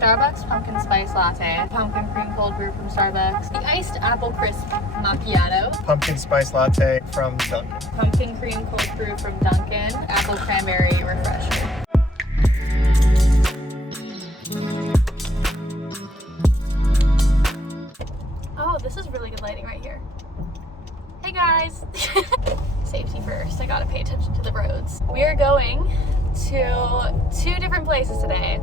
Starbucks pumpkin spice latte, pumpkin cream cold brew from Starbucks, the iced apple crisp macchiato, pumpkin spice latte from Dunkin. pumpkin cream cold brew from Dunkin, apple cranberry refresher. Oh, this is really good lighting right here. Hey guys! Safety first, I gotta pay attention to the roads. We are going to 2 different places today.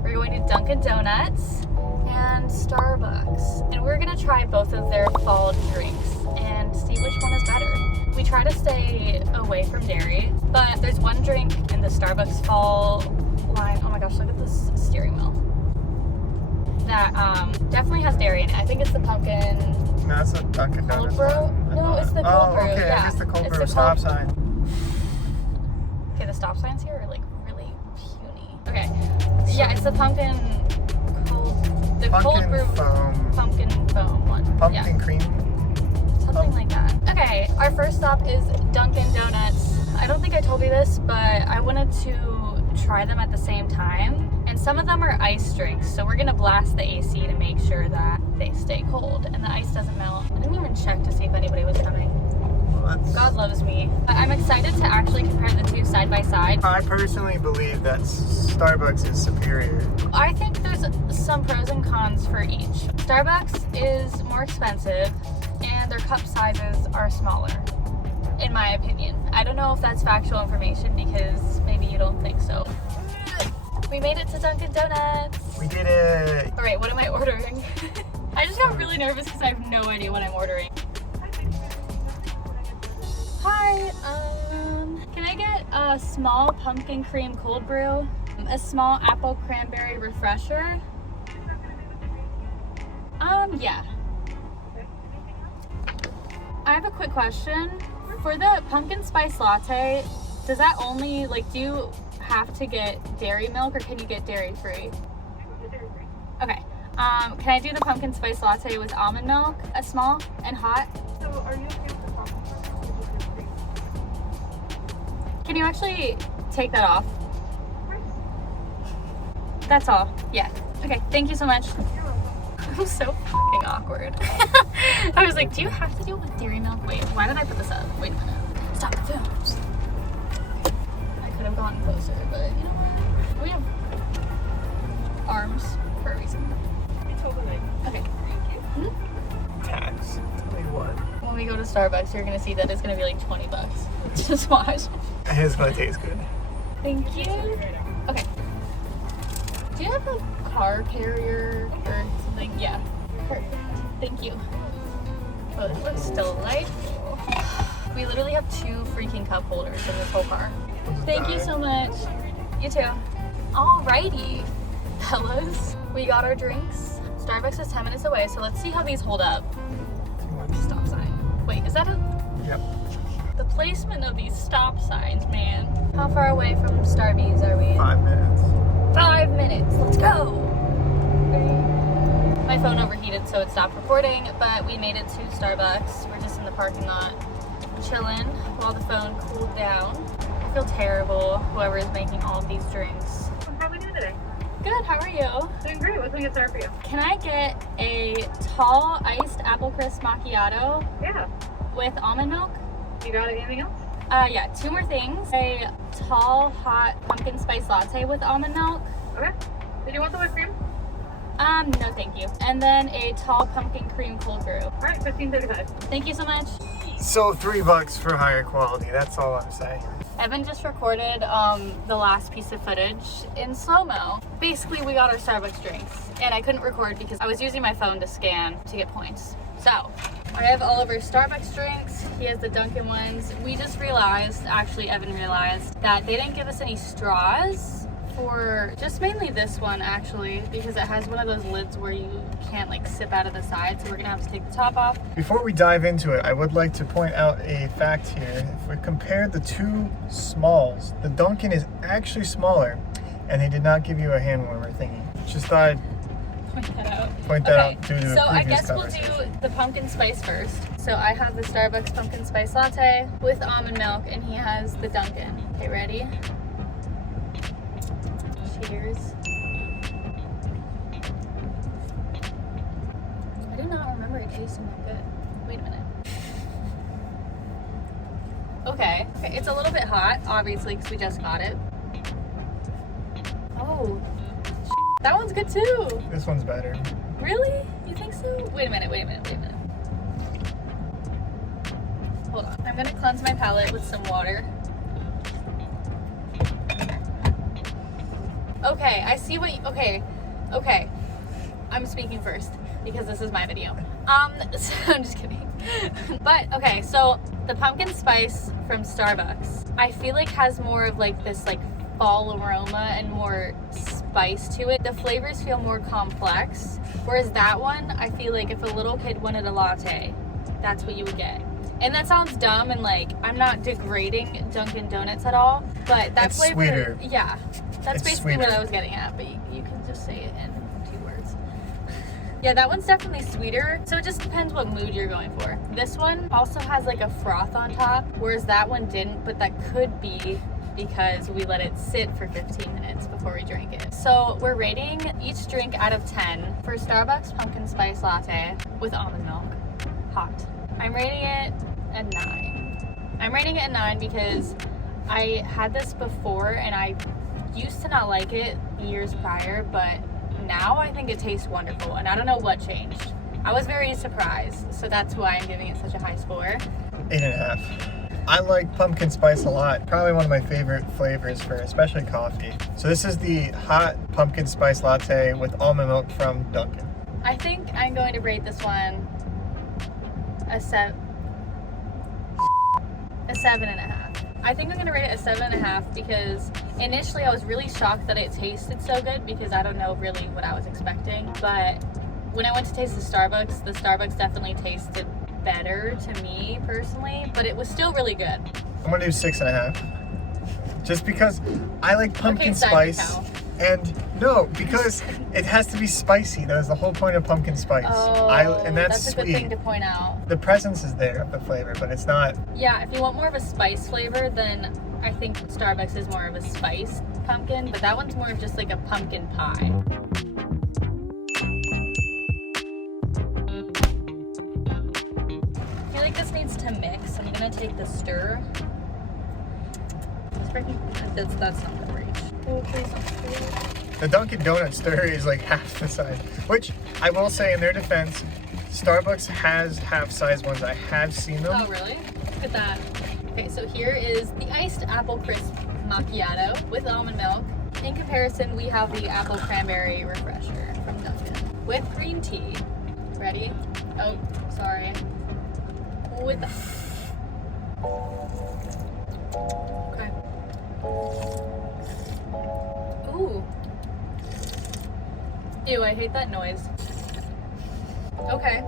We're going to Dunkin Donuts and Starbucks. And we're gonna try both of their fall drinks and see which one is better. We try to stay away from dairy, but there's one drink in the Starbucks fall line. Oh my gosh, look at this steering wheel. That definitely has dairy in it. I think it's the pumpkin. No, that's a Dunkin Donuts. Cold brew? No, it's the cold brew. Okay, Yeah. I guess the cold brew stop sign. Okay, the stop signs here are like really puny. Okay. Yeah, it's the pumpkin cold brew foam. pumpkin foam one. Pumpkin cream. Something like that. Okay, our first stop is Dunkin Donuts. I don't think I told you this, but I wanted to try them at the same time. And some of them are ice drinks, so we're gonna blast the AC to make sure that they stay cold and the ice doesn't melt. I didn't even check to see if anybody was coming. God loves me. I'm excited to actually compare the 2 side by side. I personally believe that Starbucks is superior. I think there's some pros and cons for each. Starbucks is more expensive and their cup sizes are smaller, in my opinion. I don't know if that's factual information because maybe you don't think so. We made it to Dunkin Donuts. We did it. All right, what am I ordering? I just got really nervous because I have no idea what I'm ordering. Hi, can I get a small pumpkin cream cold brew, a small apple cranberry refresher? Yeah. I have a quick question. For the pumpkin spice latte, does that only, like, do you have to get dairy milk or can you get dairy free? Okay. Can I do the pumpkin spice latte with almond milk, a small and hot? So are you okay with the pumpkin? Can you actually take that off? That's all. Yeah. Okay, thank you so much. I'm so fucking awkward. I was like, do you have to do it with dairy milk? Wait, why did I put this up? Wait a minute. Stop the films. I could have gone closer, but you know what? We have arms for a reason. Totally. Okay. Thank you. Tax. Tell me what. When we go to Starbucks, you're gonna see that it's gonna be like $20. Just watch. It's gonna taste good. Thank you. Okay. Do you have a car carrier or something? Yeah. Perfect. Thank you. Oh, it looks delightful. We literally have 2 freaking cup holders in this whole car. Thank you so much. You too. Alrighty, fellas. We got our drinks. Starbucks is 10 minutes away, so let's see how these hold up. Stop sign. Wait, is that a... Yep. The placement of these stop signs, man. How far away from Starbucks are we? 5 minutes. 5 minutes. Let's go. My phone overheated, so it stopped recording, but we made it to Starbucks. We're just in the parking lot chilling while the phone cooled down. I feel terrible, whoever is making all of these drinks. How are we doing today? Good, how are you? Doing great. What's going to get started for you? Can I get a tall iced apple crisp macchiato Yeah. with almond milk? You got anything else? Yeah, 2 more things. A tall, hot pumpkin spice latte with almond milk. Okay. Did you want the whipped cream? No thank you. And then a tall pumpkin cream cold brew. All right, $15.35. Thank you so much. So $3 for higher quality. That's all I'm saying. Evan just recorded the last piece of footage in slow-mo. Basically, we got our Starbucks drinks, and I couldn't record because I was using my phone to scan to get points. So, I have all of our Starbucks drinks. He has the Dunkin' ones. We just realized, actually Evan realized, that they didn't give us any straws for just mainly this one, actually, because it has one of those lids where you can't like sip out of the side, so we're gonna have to take the top off. Before we dive into it, I would like to point out a fact here. If we compare the 2 smalls, the Dunkin' is actually smaller, and they did not give you a hand warmer thingy. Just thought I'd Point that out. due to the So I previous guess we'll conversation. do the pumpkin spice first. So I have the Starbucks pumpkin spice latte with almond milk, and he has the Dunkin'. Okay, ready? Cheers. tasting that good. Wait a minute. Okay, it's a little bit hot, obviously, because we just got it. Oh, that one's good too. This one's better. Really? You think so? Wait a minute. Hold on. I'm gonna cleanse my palate with some water. Okay, I see what you, okay. I'm speaking first because this is my video. So I'm just kidding. But okay, so the pumpkin spice from Starbucks, I feel like has more of like this like fall aroma and more spice to it. The flavors feel more complex, whereas that one, I feel like if a little kid wanted a latte, that's what you would get. And that sounds dumb, and like I'm not degrading Dunkin Donuts at all, but that It's flavor, sweeter. yeah, that's It's basically sweeter. what I was getting at. But you can just say it in 2 words. Yeah, that one's definitely sweeter. So it just depends what mood you're going for. This one also has like a froth on top, whereas that one didn't. But that could be because we let it sit for 15 minutes before we drank it. So we're rating each drink out of 10 for Starbucks pumpkin spice latte with almond milk, hot. I'm rating it a 9. I'm rating it a 9 because I had this before and I used to not like it years prior, but now I think it tastes wonderful and I don't know what changed. I was very surprised, so that's why I'm giving it such a high score. 8.5. I like pumpkin spice a lot. Probably one of my favorite flavors for especially coffee. So this is the hot pumpkin spice latte with almond milk from Dunkin'. I think I'm going to rate this one a 7.5. I think I'm going to rate it a 7.5 because initially I was really shocked that it tasted so good because I don't know really what I was expecting. But when I went to taste the Starbucks definitely tasted better to me personally, but it was still really good. I'm gonna do 6.5. Just because I like pumpkin Okay, spice. cow. And no, because it has to be spicy. That is the whole point of pumpkin spice. Oh, And that's a sweet. good thing to point out. The presence is there of the flavor, but it's not. Yeah, if you want more of a spice flavor, then I think Starbucks is more of a spiced pumpkin, but that one's more of just like a pumpkin pie. I feel like this needs to mix. I'm gonna take the stir. That's not gonna reach. Oh, please don't stir. The Dunkin' Donuts stir is like half the size. Which I will say, in their defense, Starbucks has half-size ones. I have seen them. Oh, really? Look at that. Okay, so here is the iced apple crisp macchiato with almond milk. In comparison, we have the apple cranberry refresher from Dunkin' with green tea. Ready? Oh, sorry. With the... Okay. Ooh. Ew, I hate that noise. Okay.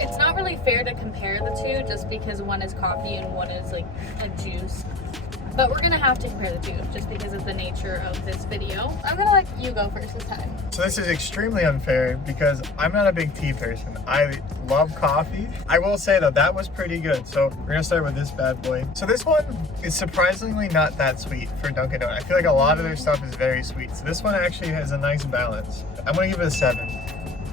It's not really fair to compare the two just because one is coffee and one is like a juice. But we're gonna have to compare the two just because of the nature of this video. I'm gonna let you go first this time. So this is extremely unfair because I'm not a big tea person. I love coffee. I will say though, that was pretty good. So we're gonna start with this bad boy. So this one is surprisingly not that sweet for Dunkin' Donuts. I feel like a lot of their stuff is very sweet. So this one actually has a nice balance. I'm gonna give it a 7.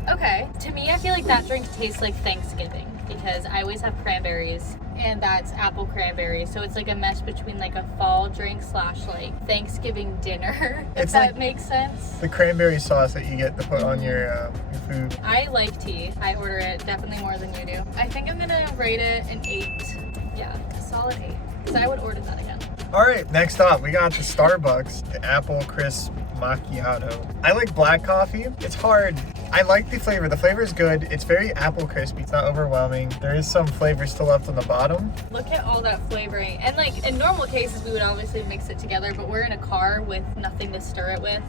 Okay. To me, I feel like that drink tastes like Thanksgiving because I always have cranberries and that's apple cranberry. So it's like a mesh between like a fall drink / like Thanksgiving dinner, if It's that like makes sense. the cranberry sauce that you get to put on your food. I like tea. I order it definitely more than you do. I think I'm gonna rate it an 8. Yeah, a solid 8. Because I would order that again. All right, next up, we got the Starbucks, the apple crisp macchiato. I like black coffee. It's hard. I like the flavor. The flavor is good. It's very apple crispy. It's not overwhelming. There is some flavor still left on the bottom. Look at all that flavoring. And like in normal cases, we would obviously mix it together, but we're in a car with nothing to stir it with.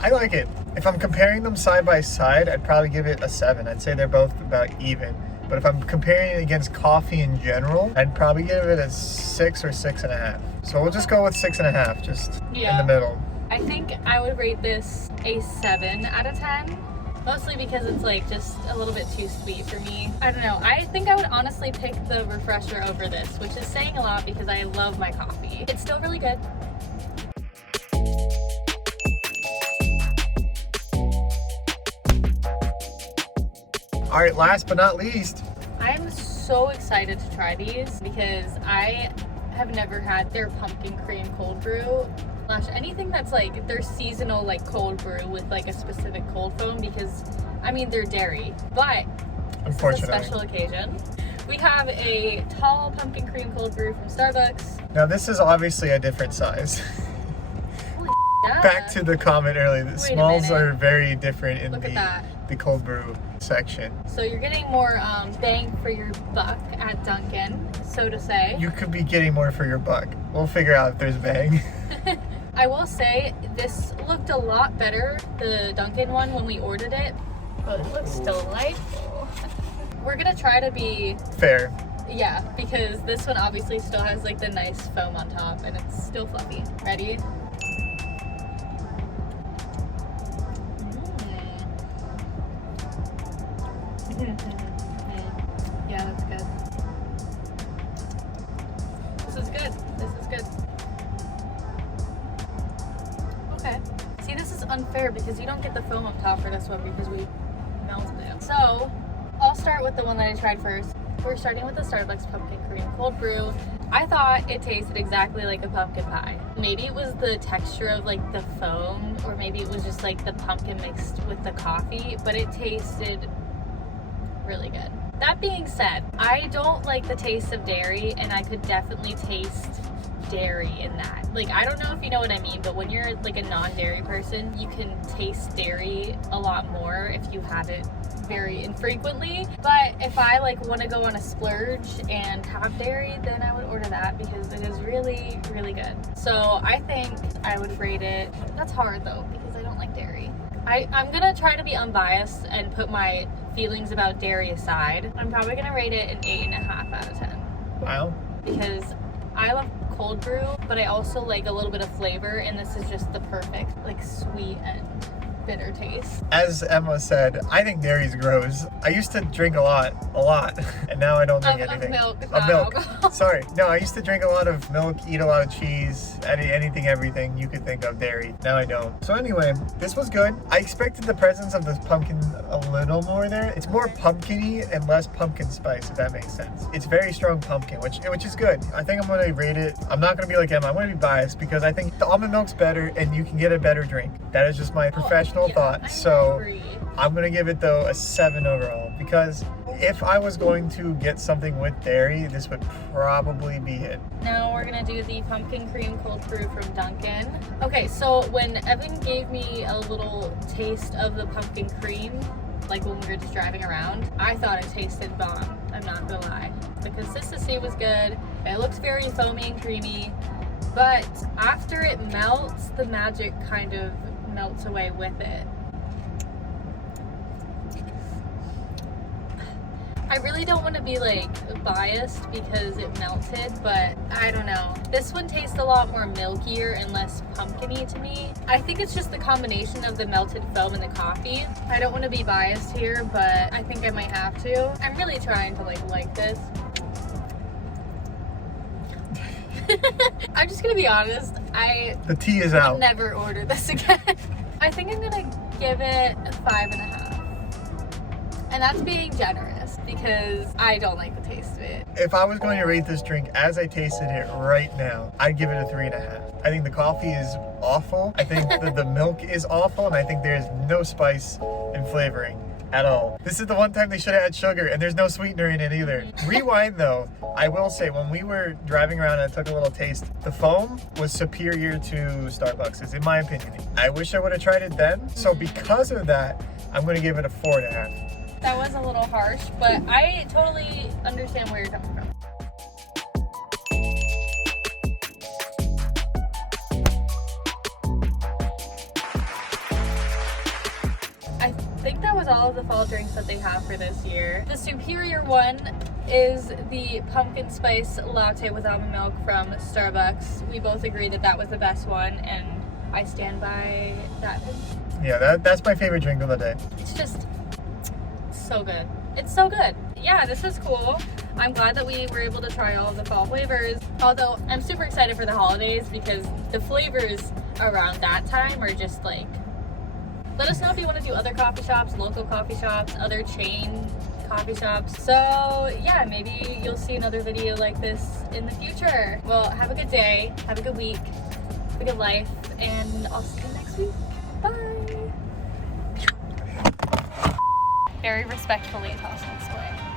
I like it. If I'm comparing them side by side, I'd probably give it a 7. I'd say they're both about even. But if I'm comparing it against coffee in general, I'd probably give it a 6 or 6.5. So we'll just go with 6.5, just in the middle. I think I would rate this a 7 out of 10. Mostly because it's like just a little bit too sweet for me. I don't know. I think I would honestly pick the refresher over this, which is saying a lot because I love my coffee. It's still really good. All right, last but not least, I'm so excited to try these because I have never had their pumpkin cream cold brew. Anything that's like their seasonal like cold brew with like a specific cold foam, because I mean they're dairy, but this is a special occasion. We have a tall pumpkin cream cold brew from Starbucks. Now this is obviously a different size. Yeah. Back to the comment earlier, the Wait a smalls minute. are very different in Look at that. the cold brew section. So you're getting more bang for your buck at Dunkin', so to say. You could be getting more for your buck. We'll figure out if there's bang. I will say this looked a lot better, the Dunkin' one, when we ordered it, but it looks delightful. We're gonna try to be Fair. yeah, because this one obviously still has like the nice foam on top and it's still fluffy. Ready? Yeah, that's good. This is good. This is good. Okay. See, this is unfair because you don't get the foam up top for this one because we melted it. So, I'll start with the one that I tried first. We're starting with the Starbucks pumpkin cream cold brew. I thought it tasted exactly like a pumpkin pie. Maybe it was the texture of like the foam, or maybe it was just like the pumpkin mixed with the coffee, but it tasted really good. That being said, I don't like the taste of dairy, and I could definitely taste dairy in that. Like, I don't know if you know what I mean, but when you're like a non-dairy person, you can taste dairy a lot more if you have it very infrequently. But if I like want to go on a splurge and have dairy, then I would order that because it is really, really good. So I think I would rate it. That's hard though because I don't like dairy. I'm gonna try to be unbiased and put my feelings about dairy aside. I'm probably gonna rate it an 8.5 out of 10. Wow. Because I love cold brew, but I also like a little bit of flavor, and this is just the perfect like sweet and bitter taste. As Emma said, I think dairy's gross. I used to drink a lot, and now I don't drink anything. Of milk. Of milk. Sorry. No, I used to drink a lot of milk, eat a lot of cheese, anything, everything you could think of dairy. Now I don't. So anyway, this was good. I expected the presence of this pumpkin a little more there. It's more pumpkin-y and less pumpkin spice, if that makes sense. It's very strong pumpkin, which is good. I think I'm gonna rate it. I'm not gonna be like Emma. I'm gonna be biased because I think the almond milk's better and you can get a better drink. That is just my professional thought. So agree. I'm gonna give it though a 7 overall, because if I was going to get something with dairy, this would probably be it. Now we're gonna do the pumpkin cream cold brew from Dunkin'. Okay, so when Evan gave me a little taste of the pumpkin cream, like when we were just driving around, I thought it tasted bomb. I'm not gonna lie. The consistency was good. It looks very foamy and creamy, but after it melts, the magic kind of melts away with it. I really don't want to be like biased because it melted, but I don't know. This one tastes a lot more milkier and less pumpkin-y to me. I think it's just the combination of the melted foam and the coffee. I don't want to be biased here, but I think I might have to. I'm really trying to like this. I'm just gonna be honest, The tea is I'll out. never order this again. I think I'm gonna give it a 5.5. And that's being generous because I don't like the taste of it. If I was going to rate this drink as I tasted it right now, I'd give it a 3.5. I think the coffee is awful. I think the milk is awful, and I think there's no spice and flavoring at all. This is the one time they should have had sugar, and there's no sweetener in it either. Rewind though, I will say when we were driving around and I took a little taste, the foam was superior to Starbucks, in my opinion. I wish I would have tried it then. So because of that, I'm going to give it a 4.5. That was a little harsh, but I totally understand where you're coming from. I think that was all of the fall drinks that they have for this year. The superior one is the pumpkin spice latte with almond milk from Starbucks. We both agreed that that was the best one, and I stand by that. Yeah, that's my favorite drink of the day. It's just so good. It's so good. Yeah, this is cool. I'm glad that we were able to try all of the fall flavors. Although I'm super excited for the holidays because the flavors around that time are just like Let us know if you want to do other coffee shops, local coffee shops, other chain coffee shops. So yeah, maybe you'll see another video like this in the future. Well, have a good day, have a good week, have a good life, and I'll see you next week. Bye. Very respectfully toss this way.